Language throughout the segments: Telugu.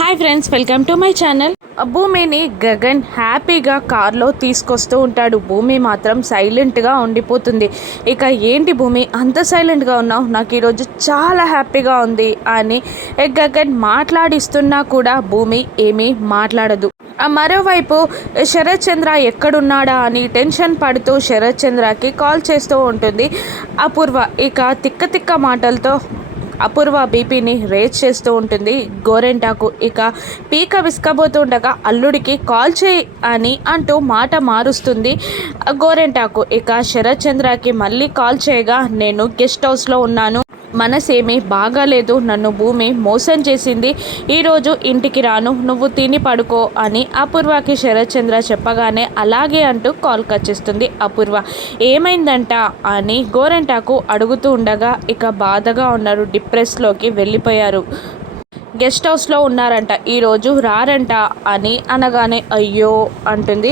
Hi friends welcome to my channel భూమిని గగన్ హ్యాపీగా కార్లో తీసుకొస్తూ ఉంటాడు. భూమి మాత్రం సైలెంట్గా ఉండిపోతుంది. ఇక ఏంటి భూమి? అంత సైలెంట్గా ఉన్నావు? నాకు ఈరోజు చాలా హ్యాపీగా ఉంది అని గగన్ మాట్లాడిస్తున్నా కూడా భూమి ఏమీ మాట్లాడదు. మరోవైపు శరత్ చంద్ర ఎక్కడున్నాడా అని టెన్షన్ పడుతూ శరత్ చంద్రకి కాల్ చేస్తూ ఉంటుంది. అపూర్వ ఇక తిక్క తిక్క మాటలతో అపూర్వ బీపీని రేజ్ చేస్తూ ఉంటుంది. గోరెంటాకు ఇక పీక విసుకబోతుండగా అల్లుడికి కాల్ చేయి అని అంటూ మాట మారుస్తుంది. గోరెంటాకు ఇక శరత్ చంద్రకి మళ్ళీ కాల్ చేయగా నేను గెస్ట్ హౌస్లో ఉన్నాను. మనసేమి బాగాలేదు నన్ను భూమి మోసం చేసింది. ఈరోజు ఇంటికి రాను నువ్వు తిని పడుకో అని అపూర్వకి శరత్చంద్ర చెప్పగానే అలాగే అంటూ కాల్ కట్ చేస్తుంది అపూర్వ. ఏమైందంట అని గోరంటాకు అడుగుతూ ఉండగా ఇక బాధగా ఉన్నారు డిప్రెస్లోకి వెళ్ళిపోయారు. గెస్ట్ హౌస్లో ఉన్నారంట ఈరోజు రారంట అని అనగానే అయ్యో అంటుంది.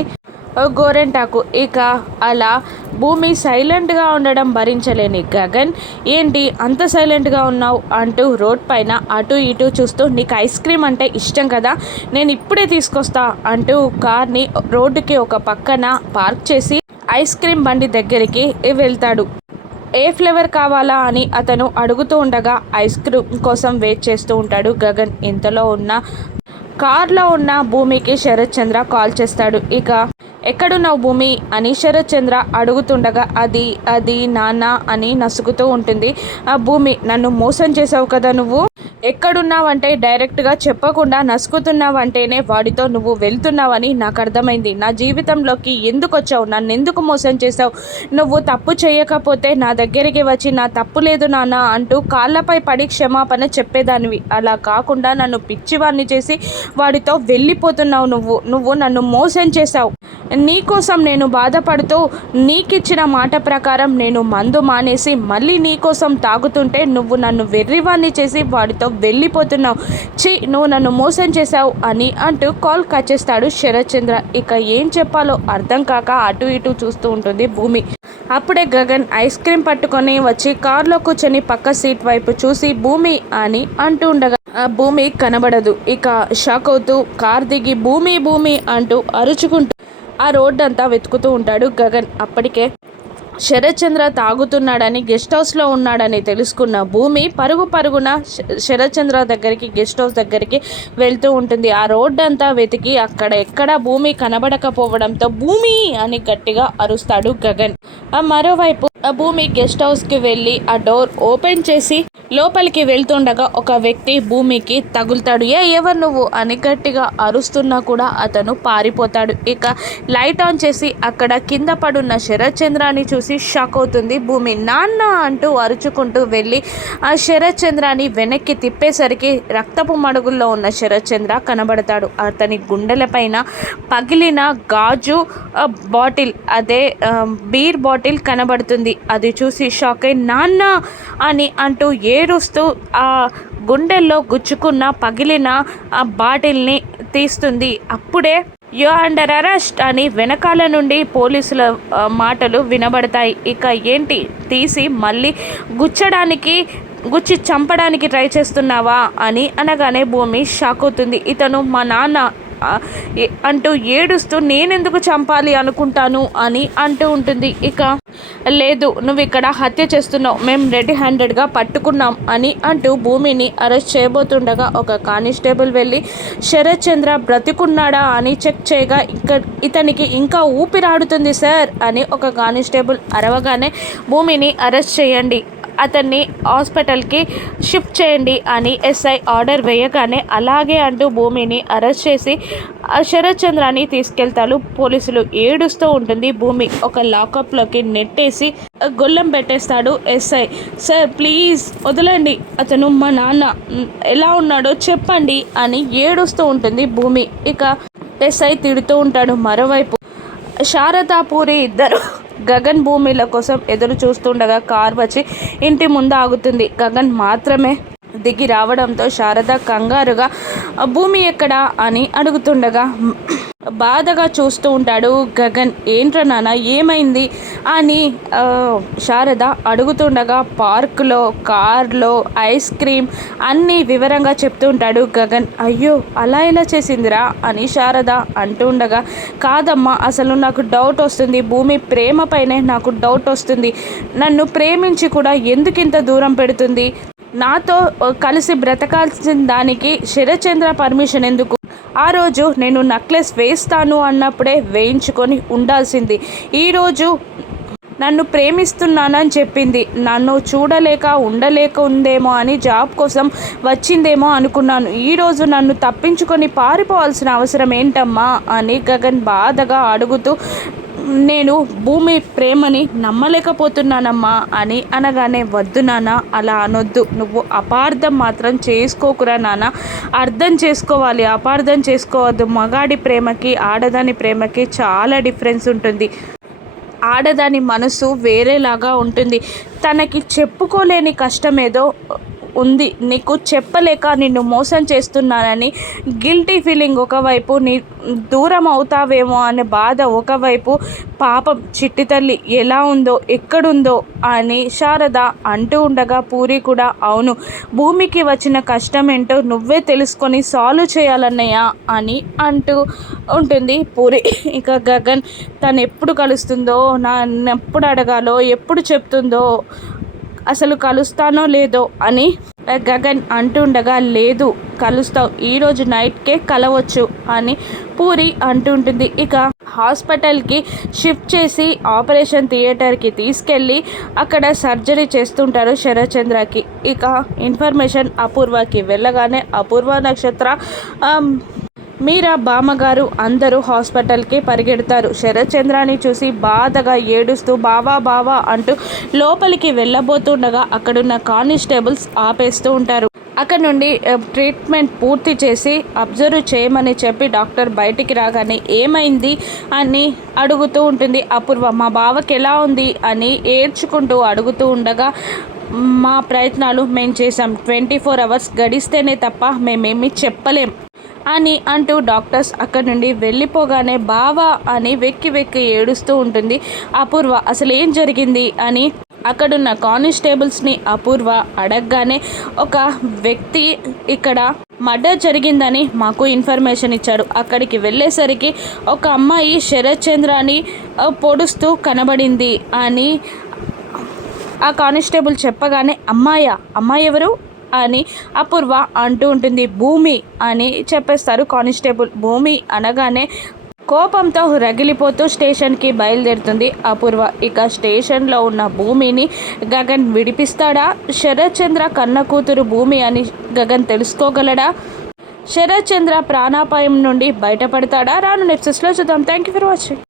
గోరెంటాకు. ఇక అలా భూమి సైలెంట్గా ఉండడం భరించలేని గగన్ ఏంటి అంత సైలెంట్గా ఉన్నావు? అంటూ రోడ్ పైన అటు ఇటు చూస్తూ నీకు ఐస్ క్రీమ్ అంటే ఇష్టం కదా నేను ఇప్పుడే తీసుకొస్తా అంటూ కార్ని రోడ్డుకి ఒక పక్కన పార్క్ చేసి ఐస్ క్రీమ్ బండి దగ్గరికి వెళ్తాడు. ఏ ఫ్లేవర్ కావాలా? అని అతను అడుగుతూ ఉండగా ఐస్ క్రీమ్ కోసం వెయిట్ చేస్తూ ఉంటాడు గగన్. ఇంతలో ఉన్న కార్లో ఉన్న భూమికి శరత్ చంద్ర కాల్ చేస్తాడు. ఇక ఎక్కడున్నావు భూమి? అని శరత్ చంద్ర అడుగుతుండగా అది అది నాన్న అని నసుగుతూ ఉంటుంది. ఆ భూమి నన్ను మోసం చేసావు కదా నువ్వు? ఎక్కడున్నావంటే డైరెక్ట్గా చెప్పకుండా నసుకుతున్నావంటేనే వాడితో నువ్వు వెళ్తున్నావని నాకు అర్థమైంది. నా జీవితంలోకి ఎందుకు వచ్చావు? నన్ను ఎందుకు మోసం చేసావు నువ్వు తప్పు చేయకపోతే నా దగ్గరికి వచ్చి నా తప్పు లేదు నాన్న అంటూ కాళ్ళపై పడి క్షమాపణ చెప్పేదానివి. అలా కాకుండా నన్ను పిచ్చివాణ్ణి చేసి వాడితో వెళ్ళిపోతున్నావు నువ్వు. నువ్వు నన్ను మోసం చేసావు నీకోసం నేను బాధపడుతూ నీకిచ్చిన మాట ప్రకారం నేను మందు మానేసి మళ్ళీ నీకోసం తాగుతుంటే నువ్వు నన్ను వెర్రివాన్ని చేసి వాడితో వెళ్ళిపోతున్నావు. చి నువ్వు నన్ను మోసం చేశావు అని అంటూ కాల్ కట్ చేస్తాడు శరత్ చంద్ర ఇక ఏం చెప్పాలో అర్థం కాక అటు ఇటు చూస్తూ ఉంటుంది భూమి. అప్పుడే గగన్ ఐస్ క్రీమ్ పట్టుకొని వచ్చి కారులో కూర్చొని పక్క సీట్ వైపు చూసి భూమి అని అంటూ ఉండగా ఆ భూమి కనబడదు. ఇక షాక్ అవుతూ కార్ దిగి భూమి భూమి అంటూ అరుచుకుంటూ ఆ రోడ్డు అంతా వెతుకుతూ ఉంటాడు గగన్. అప్పటికే శరత్చంద్ర తాగుతున్నాడని గెస్ట్ హౌస్లో ఉన్నాడని తెలుసుకున్న భూమి పరుగు పరుగున శరత్చంద్ర దగ్గరికి గెస్ట్ హౌస్ దగ్గరికి వెళ్తూ ఉంటుంది. ఆ రోడ్డు అంతా వెతికి అక్కడ ఎక్కడ భూమి కనబడకపోవడంతో భూమి అని గట్టిగా అరుస్తాడు గగన్. మరోవైపు భూమి గెస్ట్ హౌస్కి వెళ్ళి ఆ డోర్ ఓపెన్ చేసి లోపలికి వెళ్తుండగా ఒక వ్యక్తి భూమికి తగులుతాడు. ఏ ఎవరు నువ్వు? అని గట్టిగా అరుస్తున్నా కూడా అతను పారిపోతాడు. ఇక లైట్ ఆన్ చేసి అక్కడ కింద పడున్న శరత్ చంద్రాన్ని చూసి షాక్ అవుతుంది. భూమి నాన్న! అంటూ అరుచుకుంటూ వెళ్ళి ఆ శరత్ చంద్రాన్ని వెనక్కి తిప్పేసరికి రక్తపు మడుగుల్లో ఉన్న శరత్ చంద్ర కనబడతాడు. అతని గుండెలపైన పగిలిన గాజు బాటిల్ అదే um, బీర్ బాటిల్ కనబడుతుంది. అది చూసి షాక్ అయి నాన్న అని అంటూ ఏడుస్తూ ఆ గుండెల్లో గుచ్చుకున్న పగిలిన ఆ బాటిల్ని తీస్తుంది. అప్పుడే యు అండర్ అరెస్ట్ అని వెనకాల నుండి పోలీసుల మాటలు వినబడతాయి. ఇక ఏంటి? తీసి మళ్ళీ గుచ్చడానికి గుచ్చి చంపడానికి ట్రై చేస్తున్నావా? అని అనగానే భూమి షాక్ అవుతుంది. ఇతను మా నాన్న అంటూ ఏడుస్తూ నేనెందుకు చంపాలి అనుకుంటాను? అని అంటూ ఉంటుంది. ఇక లేదు నువ్వు ఇక్కడ హత్య చేస్తున్నావు. మేము రెడీ హ్యాండెడ్గా పట్టుకున్నాం అని అంటూ భూమిని అరెస్ట్ చేయబోతుండగా ఒక కానిస్టేబుల్ వెళ్ళి శరత్ చంద్ర బ్రతికున్నాడా? అని చెక్ చేయగా ఇక ఇతనికి ఇంకా ఊపిరాడుతుంది సార్ అని ఒక కానిస్టేబుల్ అరవగానే భూమిని అరెస్ట్ చేయండి. అతన్ని హాస్పిటల్కి షిఫ్ట్ చేయండి అని ఎస్ఐ ఆర్డర్ వేయగానే అలాగే అంటూ భూమిని అరెస్ట్ చేసి శరత్ చంద్రాన్ని తీసుకెళ్తారు పోలీసులు ఏడుస్తూ ఉంటుంది. భూమి ఒక లాకప్లోకి నెట్టేసి గొల్లం పెట్టేస్తాడు ఎస్ఐ. సార్ ప్లీజ్ వదలండి. అతను మా నాన్న. ఎలా ఉన్నాడో చెప్పండి అని ఏడుస్తూ ఉంటుంది భూమి. ఇక ఎస్ఐ తిడుతూ ఉంటాడు మరోవైపు. శారదాపూరి ఇద్దరు గగన్ భూమిల కోసం ఎదురు చూస్తుండగా కార్ వచ్చి ఇంటి ముందు ఆగుతుంది. గగన్ మాత్రమే దిగి రావడంతో శారద కంగారుగా భూమి ఎక్కడా? అని అడుగుతుండగా బాధగా చూస్తూ ఉంటాడు. గగన్ ఏంట్రా నాన్న ఏమైంది? అని శారద అడుగుతుండగా పార్కులో కార్లో ఐస్ క్రీమ్ అన్నీ వివరంగా చెప్తూ ఉంటాడు. గగన్ అయ్యో అలా ఎలా చేసిందిరా? అని శారద అంటూ ఉండగా కాదమ్మా అసలు నాకు డౌట్ వస్తుంది. భూమి ప్రేమ పైనే నాకు డౌట్ వస్తుంది. నన్ను ప్రేమించి కూడా ఎందుకు ఇంత దూరం పెడుతుంది? నాతో కలిసి బ్రతకాల్సిన దానికి శరచంద్ర పర్మిషన్ ఎందుకు ఆ రోజు నేను నక్లెస్ వేస్తాను అన్నప్పుడే వేయించుకొని ఉండాల్సింది. ఈరోజు నన్ను ప్రేమిస్తున్నానని చెప్పింది. నన్ను చూడలేక ఉండలేక ఉందేమో అని జాబ్ కోసం వచ్చిందేమో అనుకున్నాను. ఈరోజు నన్ను తప్పించుకొని పారిపోవాల్సిన అవసరం ఏంటమ్మా అని గగన్ బాధగా అడుగుతూ నేను భూమి ప్రేమని నమ్మలేకపోతున్నానమ్మా అని అనగానే వద్దు నాన్న అలా అనొద్దు. నువ్వు అపార్థం మాత్రం చేసుకోకురా నాన్న. అర్థం చేసుకోవాలి. అపార్థం చేసుకోవద్దు. మగాడి ప్రేమకి ఆడదాని ప్రేమకి చాలా డిఫరెన్స్ ఉంటుంది. ఆడదాని మనసు వేరేలాగా ఉంటుంది. తనకి చెప్పుకోలేని కష్టమేదో ఉంది. నీకు చెప్పలేక నిన్ను మోసం చేస్తున్నానని గిల్టీ ఫీలింగ్ ఒకవైపు నీ దూరం అవుతావేమో అనే బాధ ఒకవైపు పాపం చిట్టి తల్లి ఎలా ఉందో ఎక్కడుందో అని శారద అంటూ ఉండగా పూరి కూడా అవును భూమికి వచ్చిన కష్టం ఏంటో నువ్వే తెలుసుకొని సాల్వ్ చేయాలన్నయ్య అని అంటూ ఉంటుంది పూరి. ఇక గగన్ తను ఎప్పుడు కలుస్తుందో నా ఎప్పుడు అడగాలో ఎప్పుడు చెప్తుందో అసలు కలుస్తానో లేదో అని గగన్ అంటుండగా లేదు కలుస్తావు. ఈరోజు నైట్కే కలవచ్చు అని పూరి అంటుంటుంది. ఇక హాస్పిటల్కి షిఫ్ట్ చేసి ఆపరేషన్ థియేటర్కి తీసుకెళ్ళి అక్కడ సర్జరీ చేస్తుంటారు శరచంద్రకి ఇక ఇన్ఫర్మేషన్ అపూర్వకి వెళ్ళగానే అపూర్వ నక్షత్ర మీరా బామ్మగారు అందరూ హాస్పిటల్కి పరిగెడతారు. శరత్చంద్రాన్ని చూసి బాధగా ఏడుస్తూ బావా బావా అంటూ లోపలికి వెళ్ళబోతుండగా అక్కడున్న కానిస్టేబుల్స్ ఆపేస్తూ ఉంటారు. అక్కడ నుండి ట్రీట్మెంట్ పూర్తి చేసి అబ్జర్వ్ చేయమని చెప్పి డాక్టర్ బయటికి రాగానే ఏమైంది అని అడుగుతూ ఉంటుంది. అపూర్వ మా బావకి ఎలా ఉంది అని ఏడ్చుకుంటూ అడుగుతూ ఉండగా మా ప్రయత్నాలు మేము చేసాం ట్వంటీ ఫోర్ అవర్స్ గడిస్తేనే తప్ప మేమేమి చెప్పలేం. అని అంటూ డాక్టర్స్ అక్కడి నుండి వెళ్ళిపోగానే బావా అని వెక్కి వెక్కి ఏడుస్తూ ఉంటుంది. అపూర్వ అసలు ఏం జరిగింది? అని అక్కడున్న కానిస్టేబుల్స్ని అపూర్వ అడగగానే ఒక వ్యక్తి ఇక్కడ మర్డర్ జరిగిందని మాకు ఇన్ఫర్మేషన్ ఇచ్చారు. అక్కడికి వెళ్ళేసరికి ఒక అమ్మాయి శరత్ చంద్రాని పొడుస్తూ కనబడింది అని ఆ కానిస్టేబుల్ చెప్పగానే అమ్మాయ? అమ్మాయి ఎవరు? అని అపూర్వ అంటూ ఉంటుంది. భూమి అని చెప్పేస్తారు. కానిస్టేబుల్ భూమి అనగానే కోపంతో రగిలిపోతూ స్టేషన్కి బయలుదేరుతుంది. అపూర్వ ఇక స్టేషన్లో ఉన్న భూమిని గగన్ విడిపిస్తాడా? శరత్ చంద్ర కన్న కూతురు భూమి అని గగన్ తెలుసుకోగలడా? శరత్ చంద్ర ప్రాణాపాయం నుండి బయటపడతాడా? రాను నెప్సెస్లో చూద్దాం. Thank you for watching